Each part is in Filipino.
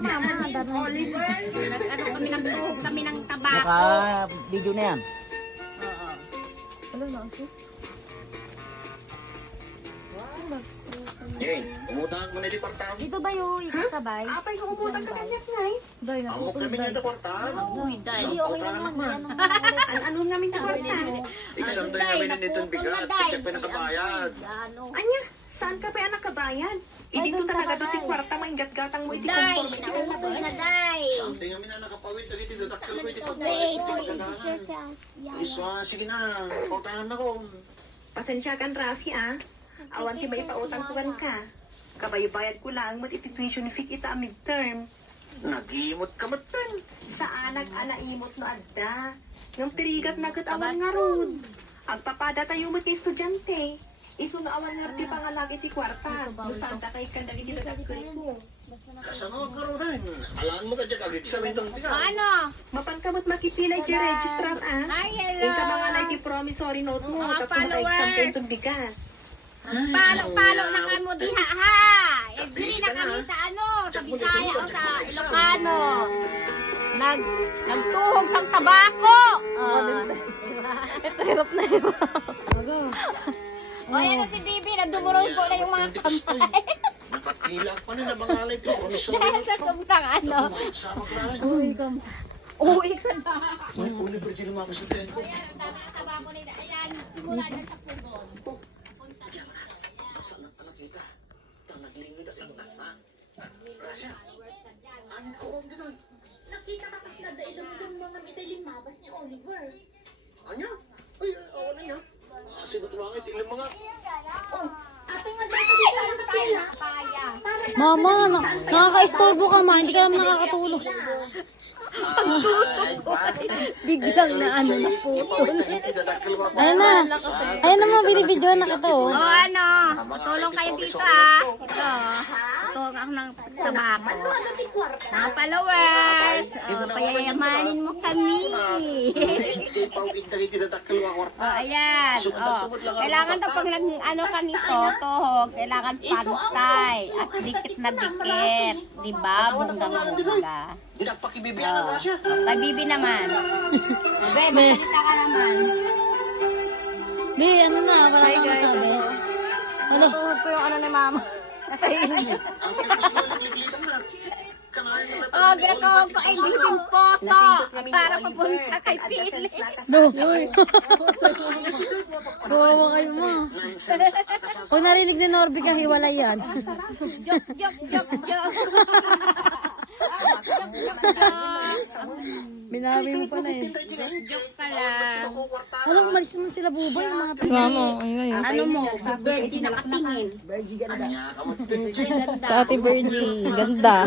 Oliver. Nag-ano kami ng tuhog kami ng tabako. Naka-video na yan. Oo. Ano na ako? Eh, umutang mo na di kwartahan. Dito ba yung ikasabay? Apay, umutang ka kanyak na eh. Doy, Amo kami na di kwartahan. Uy, dahil. Hindi, okay lang yan. Yan ang Ano namin na kwarta? Iksam tayo namin na nitong bigat. Kacak pa nakabayad. Ano? Anya, saan ka pa anak kabayan? Idito talaga dito kwarta maingat-gatang mo iti Day, conforme iti nautoy na day. Something kami na nakapawit na dito. Dakal ko iti Day, pagkakaan. Iswa, sige na. Kwartahan na ko. Pasensya kan Rafi Awan ti may pautang kuwan ka. Kabaybayad ko lang mat iti tuition fee kita midterm. Nag-iimot ka matan. Sa anak anaimot no adda. Ngam tirigat nagat awan nga rod. Agpapada tayo mat kay estudyante. Iso nga awan nga ti pangalag iti kwarta. Lusanta kay kanda iti dadagkari ko. Kasano ka rin. Alaan mo ka dyan kag-examin tong tiga. Ano? Mapankamot makipilay ti registrar Hi, hello. Yung ka mga na iti promissory note mo. Mga Tapos ka-exam followers. ko itong bigas. Palo-palo na kamo diha ha. Agree na kami sa ano, sa Bisaya o sa Ilocano. Nagtuhog sang tabako. Ito, hirap na yun. O yan si Bibi, nagdumurog po na yung mga kamay. Nakapila pa nila mga alay. Promisor. Dahil sa sobrang ano. Sama ka rin. Uwi ka na. May uli pa dyan mga kasuten ko. Ayan, ang dami ng tabako nila. Ayan, simula na sa pugon. Saan na nakita? Naglingid at lang na. Rasya. Ano ko ang gano'n? Nakita ka kasi na dahil ng mga mitaling mabas ni Oliver. Anya? Ay, awan na niya. Sinot mga itilim mga. Ate nga dito dito lang kapila. Paya. Mama, nakaka-istorbo ka ma. Hindi ka naman nakakatulog. Biglang na ano na putol. Ayun na. Ayun na mga binibidyo na kita O oh. ano, tulong kayo dito ah. Ito, tulong ako ng tabako. Ano si kwarta? Mga followers, payayamanin mo kami. O, ayan. O, kailangan to pag nag-ano ka nito, tuhog, kailangan pantay at dikit na dikit. Diba? Bunda-bunda. Hindi na pakibibiyanan na siya. Kay Bibi naman. Bebe, magsalita ka naman. Be, ano na? Wala Hi, kang guys. masabi. Ano? Tuhog ko yung ano ni mama. Nakahilig. Ang pagkasiyan ng liglitan na. Kanahin na natin. Oh, ginatawag ko ay bibing poso para papunta kay Pili. Uy. Kawawa kayo ma. Pag narinig ni Norbik ang hiwalay yan. Joke, joke, joke, joke. Binawi mo pala eh. Joke ka lang. Alam, umalis naman sila bubay yung mga pili. Ano mo, sa Virgin nakatingin. Anya, kamutin. Sa ate Virgie. Ganda.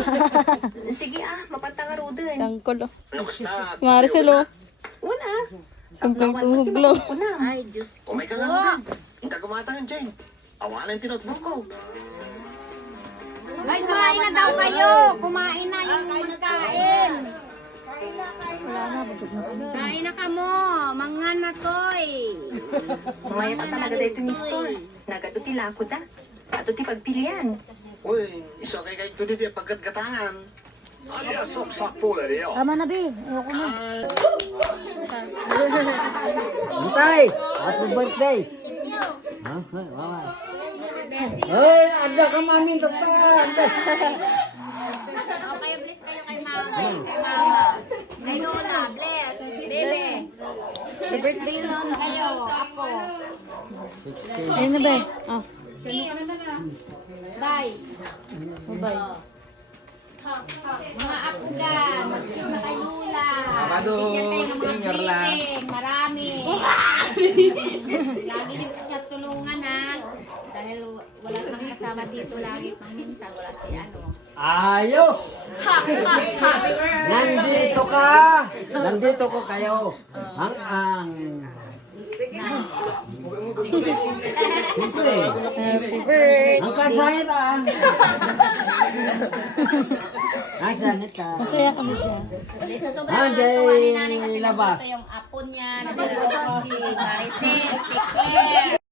Sige mapantang nga rodin. Tangkol. Ano basta? Maricelo. Una. Sampang tuhog lo. Ay, Diyos ko. Umay ka nga naman. Hindi kumatangan dyan. Awalan tinutmo ko. Ay, kumain na daw kayo. Kumain na yung magkain. Kain na ka mo. Mga na toy. Mamaya pa talaga dito ni store. Nagado ti lakod Ato ti pagpilian. Uy, isa kay ito dito yung paggatgatangan. Tama na be. Ayoko na. Antay! Happy birthday! Ha? Mama. Hey, ada ka mamin tatay! O, kaya bless kayo kay mama. Kay mama. Kay Lola, bless. Bebe. Happy birthday na. Kayo, ako. Ayun na be. Oh. Kiss. Bye. Bye. Mga apugan, mag-kiss na kay Lula. Bigyan kayo ng mga blessing. Marami. Lagi niyo siya tulungan ha. Dahil wala nang kasama dito lagi. Pang minsan wala si ano. Ayos! Nandito ka! Nandito ko kayo. Ang. Siyempre. Happy birthday. Ang kasayitan. Ang sanita. Masaya kasi siya. Dahil sa sobrang natuwa ni nanay kasi labas. nandito yung apo niya. Nandito si Maricel, si Claire.